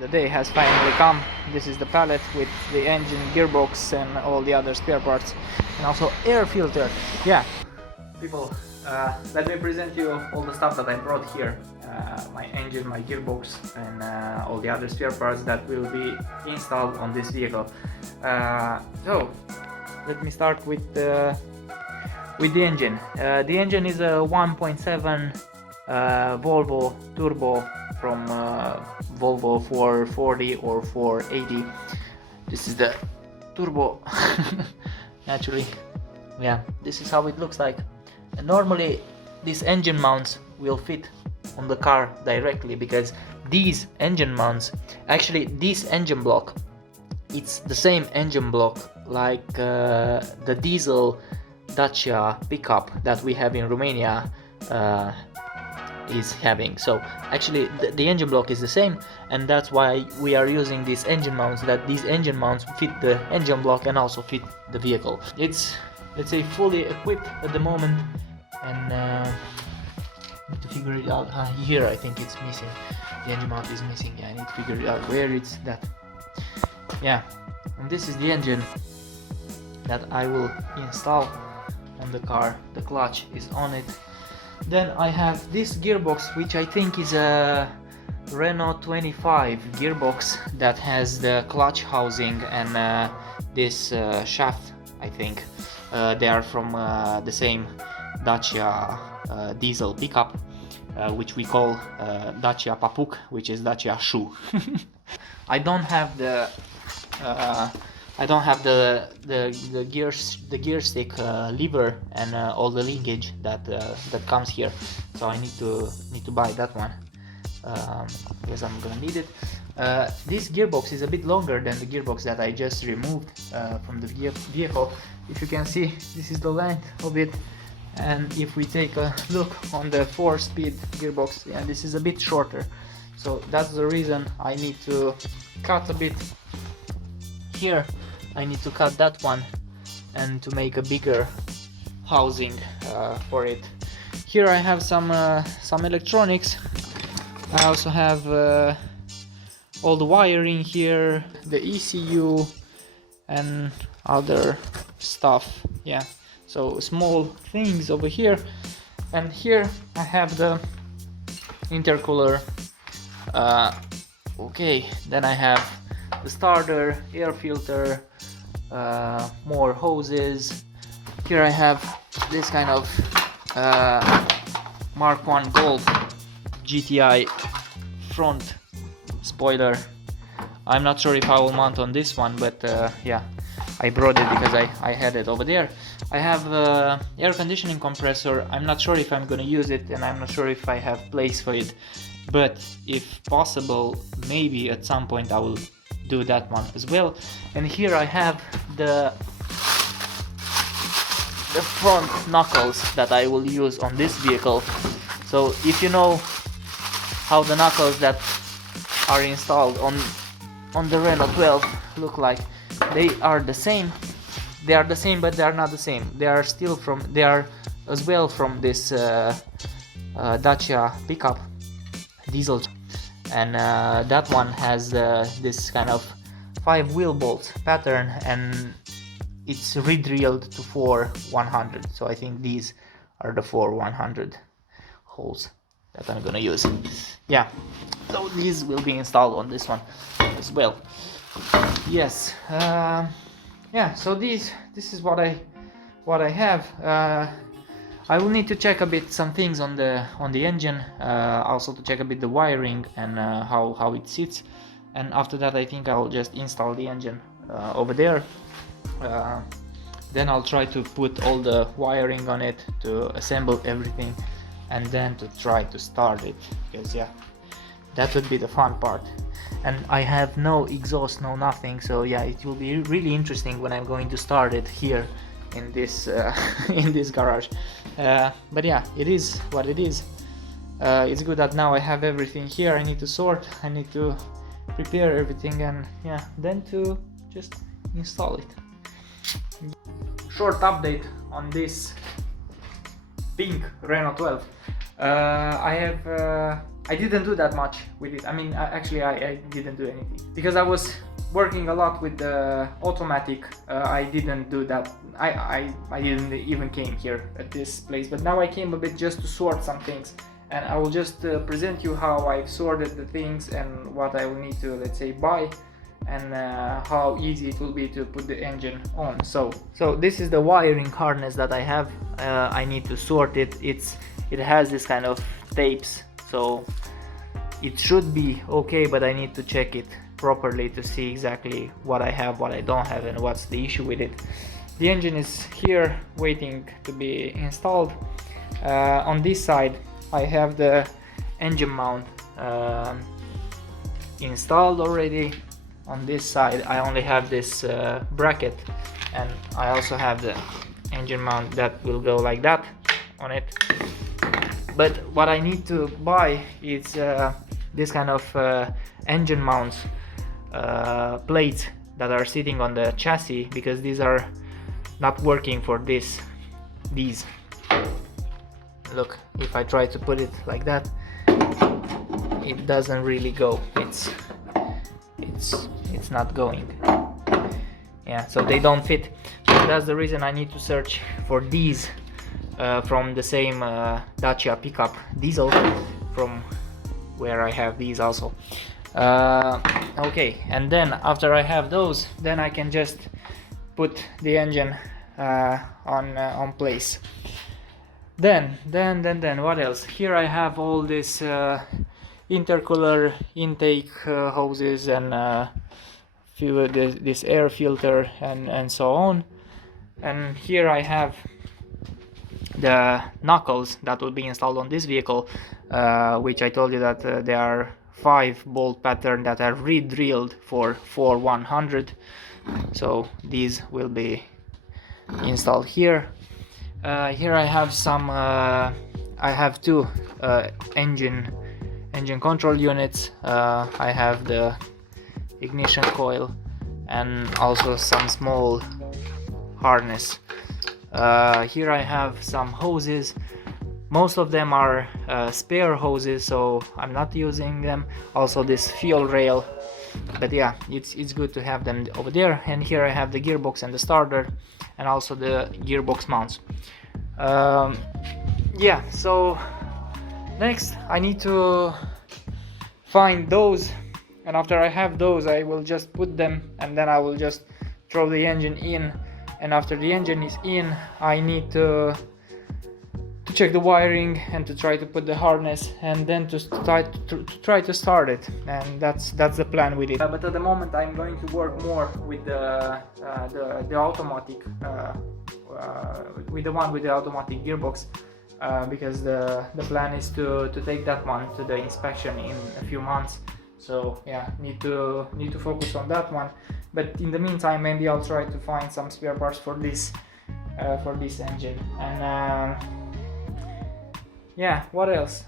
The day has finally come. This is the pallet with the engine, gearbox and all the other spare parts, and also air filter. Yeah, people, let me present you all the stuff that I brought here. My engine, my gearbox and all the other spare parts that will be installed on this vehicle. So let me start with the engine. The engine is a 1.7 Volvo turbo from Volvo 440 or 480. This is the turbo. Naturally, yeah, this is how it looks like. And normally these engine mounts will fit on the car directly, because these engine mounts, actually this engine block, it's the same engine block like the diesel Dacia pickup that we have in Romania is having. So actually the engine block is the same, and that's why we are using these engine mounts, that these engine mounts fit the engine block and also fit the vehicle. It's, let's say, fully equipped at the moment, and need to figure it out. Here I think it's missing, the engine mount is missing. Yeah, I need to figure it out where it's that. Yeah, and this is the engine that I will install on the car. The clutch is on it. Then I have this gearbox, which I think is a Renault 25 gearbox that has the clutch housing and this shaft. I think they are from the same Dacia diesel pickup, which we call Dacia Papuk, which is Dacia shoe. I don't have the gear stick lever and all the linkage that comes here, so I need to buy that one. Yes, I'm gonna need it. This gearbox is a bit longer than the gearbox that I just removed from the vehicle. If you can see, this is the length of it, and if we take a look on the 4-speed gearbox, yeah, this is a bit shorter. So that's the reason I need to cut a bit here. I need to cut that one and to make a bigger housing for it. Here I have some electronics. I also have all the wiring here, the ECU and other stuff. Yeah, so small things over here. And here I have the intercooler. Okay, then I have the starter, air filter, more hoses. Here I have this kind of Mark 1 Gold GTI front spoiler. I'm not sure if I will mount on this one, but yeah, I brought it because I had it over there. I have air conditioning compressor. I'm not sure if I'm gonna use it, and I'm not sure if I have place for it, but if possible, maybe at some point I will do that one as well. And here I have the front knuckles that I will use on this vehicle. So if you know how the knuckles that are installed on the Renault 12 look like, they are the same. They are the same, but they are not the same. They are still from, they are as well from this Dacia pickup diesel, and that one has this kind of 5 wheel bolt pattern, and it's re-drilled to 4 100. So I think these are the 4 100 holes that I'm gonna use. Yeah, so these will be installed on this one as well. Yes, yeah, so this is what I have. I will need to check a bit some things on the engine, also to check a bit the wiring and how it sits, and after that I think I'll just install the engine over there. Then I'll try to put all the wiring on it, to assemble everything, and then to try to start it, because yeah, that would be the fun part. And I have no exhaust, no nothing, so yeah, it will be really interesting when I'm going to start it here in this in this garage. But yeah, it is what it is. It's good that now I have everything here. I need to sort, I need to prepare everything, and yeah, then to just install it. Short update on this pink Renault 12. I have I didn't do that much with it. I mean, actually I didn't do anything because I was working a lot with the automatic. I didn't do that. I didn't even came here at this place, but now I came a bit just to sort some things, and I will just present you how I've sorted the things and what I will need to, let's say, buy, and how easy it will be to put the engine on. So this is the wiring harness that I have. I need to sort it. It has this kind of tapes, so it should be okay, but I need to check it properly to see exactly what I have, what I don't have, and what's the issue with it. The engine is here waiting to be installed. On this side I have the engine mount installed already. On this side I only have this bracket, and I also have the engine mount that will go like that on it. But what I need to buy is this kind of engine mounts plates that are sitting on the chassis, because these are not working for these. Look, if I try to put it like that, it doesn't really go. It's not going. Yeah, so they don't fit. So that's the reason I need to search for these from the same Dacia pickup diesel, from where I have these also. Okay, and then after I have those, then I can just put the engine on place. Then what else? Here I have all this intercooler intake hoses and this air filter and so on. And here I have the knuckles that will be installed on this vehicle, which I told you that there are 5 bolt pattern that are re-drilled for 4100. So these will be installed here. Here I have some I have 2 engine control units. I have the ignition coil and also some small harness. Here I have some hoses. Most of them are spare hoses, so I'm not using them. Also this fuel rail, but yeah, it's good to have them over there. And here I have the gearbox and the starter, and also the gearbox mounts. Yeah, so next I need to find those, and after I have those I will just put them, and then I will just throw the engine in. And after the engine is in, I need to check the wiring and to try to put the harness, and then to try to start it. And that's the plan with it. But at the moment I'm going to work more with the automatic, with the one with the automatic gearbox, because the plan is to take that one to the inspection in a few months. So yeah, need to focus on that one. But in the meantime, maybe I'll try to find some spare parts for this engine. And yeah, what else?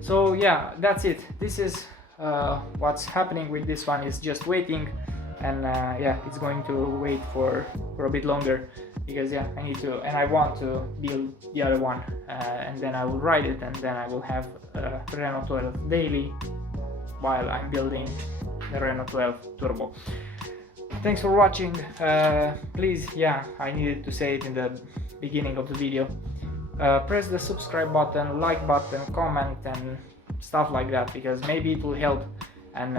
So yeah, that's it. This is what's happening with this one. Is just waiting, and yeah, it's going to wait for a bit longer, because yeah, I need to, and I want to build the other one, and then I will ride it, and then I will have Renault 12 daily while I'm building the Renault 12 Turbo. Thanks for watching. Please, yeah, I needed to say it in the beginning of the video. Press the subscribe button, like button, comment and stuff like that, because maybe it will help. And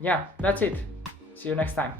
yeah, that's it. See you next time.